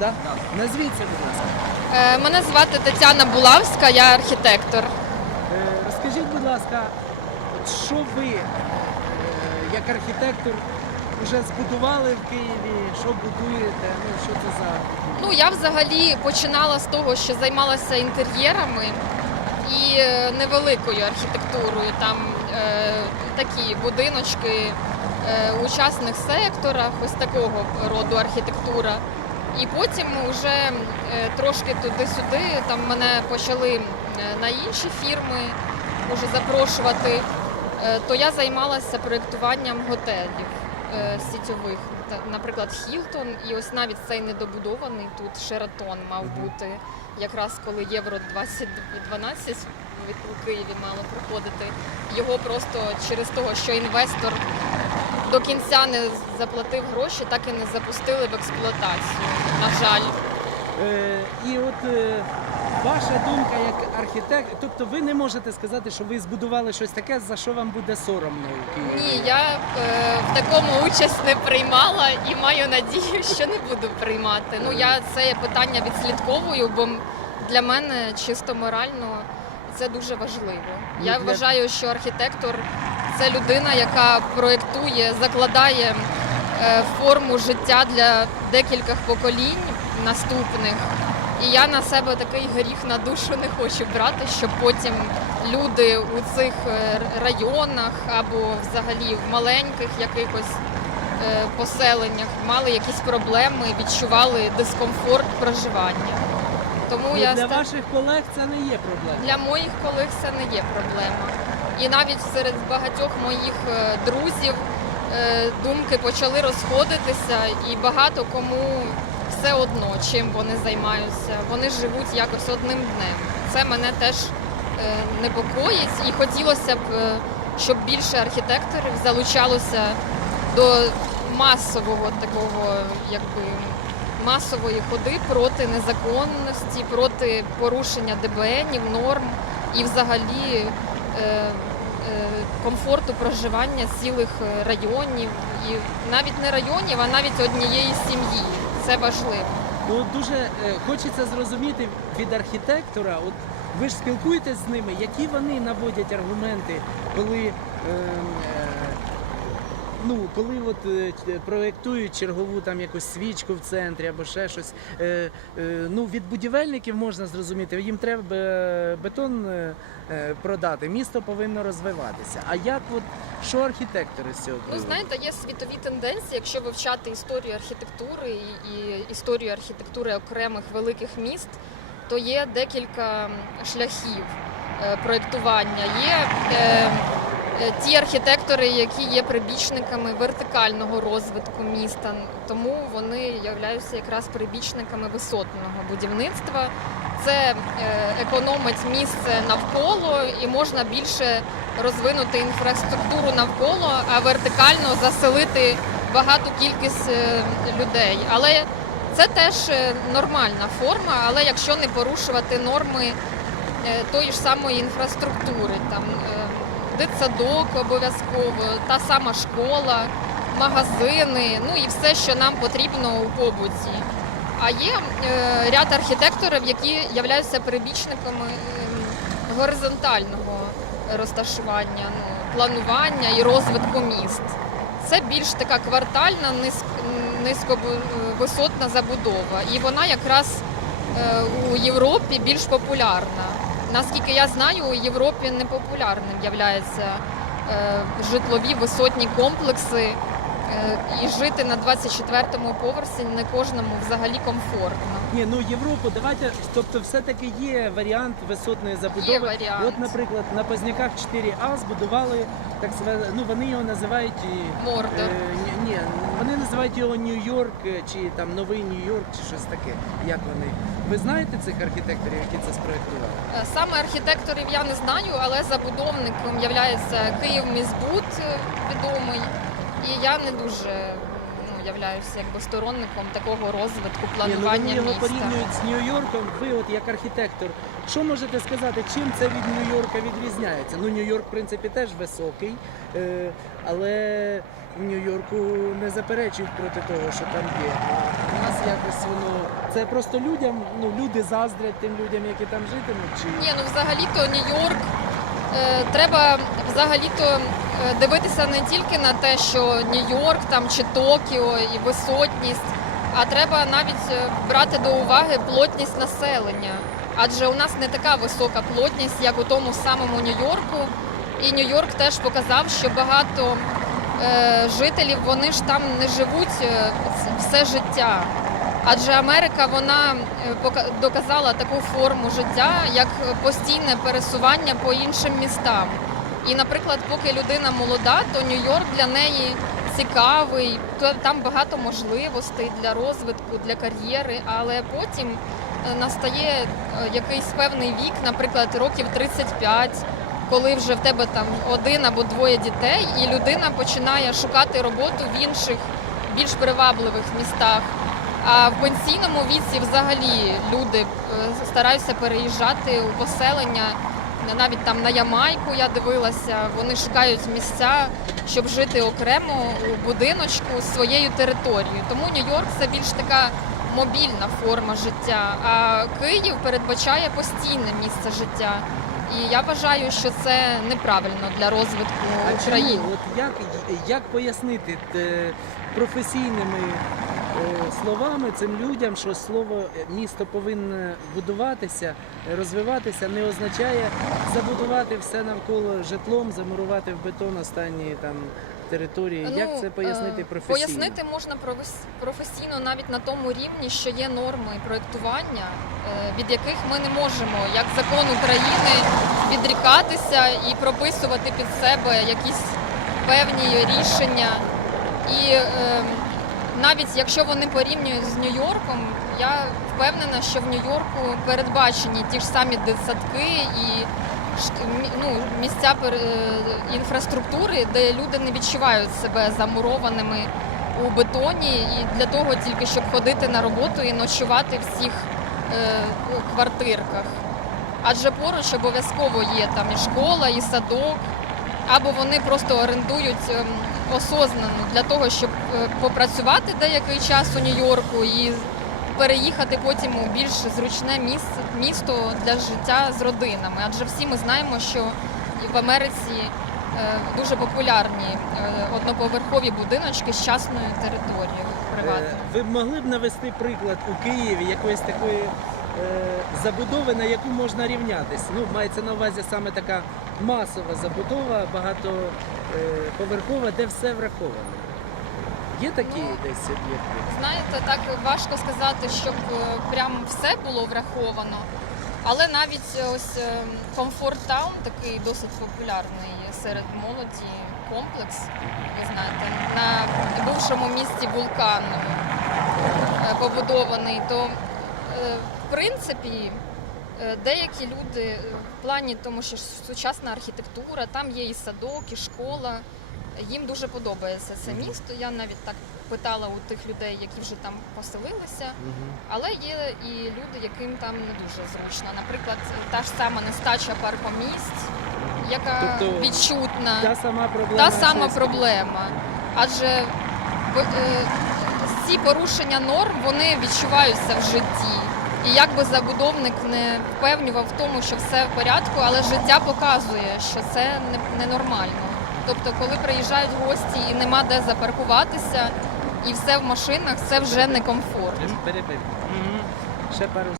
Да? Назвіться, будь ласка. Е, Мене звати Тетяна Булавська, я архітектор. Е, Розкажіть, будь ласка, що ви, е, як архітектор, вже збудували в Києві, що будуєте, ну що це за Ну я взагалі починала з того, що займалася інтер'єрами і невеликою архітектурою. Там е, такі будиночки е, у частних секторах, ось такого роду архітектура. І потім вже е, трошки туди-сюди там мене почали е, на інші фірми уже запрошувати. Е, То я займалася проєктуванням готелів сітьових, наприклад, Хілтон, і ось навіть цей недобудований тут Шератон мав бути якраз коли Євро 2012 у Києві мало проходити. Його просто через того, що інвестор до кінця не заплатив гроші, так і не запустили в експлуатацію. На жаль. Е, І от е, ваша думка як архітектор, тобто ви не можете сказати, що ви збудували щось таке, за що вам буде соромно у Києві? Ні, я е, в такому участь не приймала і маю надію, що не буду приймати. Ну я це питання відслідковую, бо для мене чисто морально це дуже важливо. Ну, Я для- вважаю, що архітектор це людина, яка проєктує, закладає е, форму життя для декількох поколінь наступних. І я на себе такий гріх на душу не хочу брати, щоб потім люди у цих е, районах або взагалі в маленьких якихось е, поселеннях мали якісь проблеми, відчували дискомфорт проживання. Тому Ну, я для ваших колег це не є проблема. для моїх колег це не є проблема. І навіть серед багатьох моїх е, друзів е, думки почали розходитися, і багато кому все одно, чим вони займаються. Вони живуть якось одним днем. Це мене теж е, непокоїть, і хотілося б, щоб більше архітекторів залучалося до масового такого, якби масової ходи проти незаконності, проти порушення ДБНів, норм і взагалі комфорту проживання цілих е, районів, і навіть не районів, а навіть однієї сім'ї. Це важливо. Ну дуже е, хочеться зрозуміти від архітектора, от ви ж спілкуєтесь з ними, які вони наводять аргументи, коли, е, е, ну, коли от, е, проєктують чергову там якусь свічку в центрі або ще щось. Е, е, ну, від будівельників можна зрозуміти, їм треба е, бетон е, е, продати, місто повинно розвиватися. А як от що архітектори з цього Ну, знаєте, є світові тенденції, якщо вивчати історію архітектури і, історію архітектури окремих великих міст, то є декілька шляхів е, проєктування. Є е, е, ті архітектори, які є прибічниками вертикального розвитку міста, тому вони являються якраз прибічниками висотного будівництва. Це е, економить місце навколо і можна більше розвинути інфраструктуру навколо, а вертикально заселити багату кількість е, людей. Але це теж е, нормальна форма, але якщо не порушувати норми е, тої ж самої інфраструктури, там е, дитсадок обов'язково, та сама школа, магазини, ну і все, що нам потрібно у побуті. А є е, ряд архітекторів, які являються прибічниками е, горизонтального розташування, ну, планування і розвитку міст. Це більш така квартальна, низь, низьковисотна забудова. І вона якраз е, у Європі більш популярна. Наскільки я знаю, у Європі непопулярним являються е, житлові висотні комплекси. Е, І жити на 24-му поверсі не кожному взагалі комфортно. Ні, ну Європу, давайте, тобто все-таки є варіант висотної забудови. Є варіант. От, наприклад, на Позняках 4А збудували, так зве- ну вони його називають і, Мордор. е, ні, ні, вони називають його Нью-Йорк е, чи там Новий Нью-Йорк, чи щось таке. Як вони? Ви знаєте цих архітекторів, які це спроектували? Е, Саме архітекторів я не знаю, але забудовником є Київміськбуд е, відомий. І я не дуже ну, являюся якби сторонником такого розвитку Ні, ну планування його міста. порівнюють з Нью-Йорком. Ви, от як архітектор, що можете сказати, чим це від Нью-Йорка відрізняється? Ну, Нью-Йорк, в принципі, теж високий, е, але в Нью-Йорку не заперечують проти того, що там є. У нас якось воно. Це просто людям, ну люди заздрять тим людям, які там житимуть, чи Ні, ну взагалі-то Нью-Йорк е, треба взагалі-то дивитися не тільки на те, що Нью-Йорк там чи Токіо і висотність, а треба навіть е, брати до уваги плотність населення. Адже у нас не така висока плотність, як у тому самому Нью-Йорку. І Нью-Йорк теж показав, що багато е, жителів вони ж там не живуть е, все життя. Адже Америка вона е, доказала таку форму життя, як постійне пересування по іншим містам. І, наприклад, поки людина молода, то Нью-Йорк для неї цікавий, то там багато можливостей для розвитку, для кар'єри, але потім е, настає е, якийсь певний вік, наприклад, років 35, коли вже в тебе там один або двоє дітей, і людина починає шукати роботу в інших більш привабливих містах. А в пенсійному віці взагалі люди е, стараються переїжджати у поселення. Навіть там на Ямайку я дивилася, вони шукають місця, щоб жити окремо у будиночку з своєю територією. Тому Нью-Йорк це більш така мобільна форма життя. А Київ передбачає постійне місце життя. І я вважаю, що це неправильно для розвитку а України. чому? От як, як пояснити професійними е, словами цим людям, що слово е, місто повинно будуватися, е, розвиватися, не означає забудувати все навколо житлом, замурувати в бетон останні там території. як це пояснити е, професійно? Пояснити можна професійно навіть на тому рівні, що є норми проєктування, е, від яких ми не можемо, як закон України, відрікатися і прописувати під себе якісь певні рішення. І е, навіть якщо вони порівнюють з Нью-Йорком, я впевнена, що в Нью-Йорку передбачені ті ж самі дитсадки і ну, місця е, інфраструктури, де люди не відчувають себе замурованими у бетоні, і для того тільки щоб ходити на роботу і ночувати в всіх е, квартирках. Адже поруч обов'язково є там і школа, і садок, або вони просто орендують ем, осознано для того, щоб е, попрацювати деякий час у Нью-Йорку і переїхати потім у більш зручне місце, місто для життя з родинами. Адже всі ми знаємо, що в Америці е, дуже популярні е, одноповерхові будиночки з частною територією приватною. Е, Ви могли б навести приклад у Києві якоїсь такої забудови, на яку можна рівнятись? Ну, мається на увазі саме така масова забудова, багатоповерхова, де все враховано. Є такі Ну, десь об'єкти? Знаєте, так важко сказати, щоб е, прям все було враховано. Але навіть е, ось е, Comfort Town, такий досить популярний серед молоді комплекс, ви знаєте, на бувшому місті вулкан е, побудований, то е, в принципі е, деякі люди е, в плані тому, що сучасна архітектура, там є і садок, і школа. Їм дуже подобається це місто. Я навіть так питала у тих людей, які вже там поселилися. Але є і люди, яким там не дуже зручно. Наприклад, та ж сама нестача паркомісць, яка Тобто відчутна, Та сама проблема. та сама проблема. Адже по- е, ці порушення норм вони відчуваються в житті. І як би забудовник не впевнював в тому, що все в порядку, але життя показує, що це ненормально. Тобто, коли приїжджають гості і нема де запаркуватися, і все в машинах, це вже не комфорт. Ще пару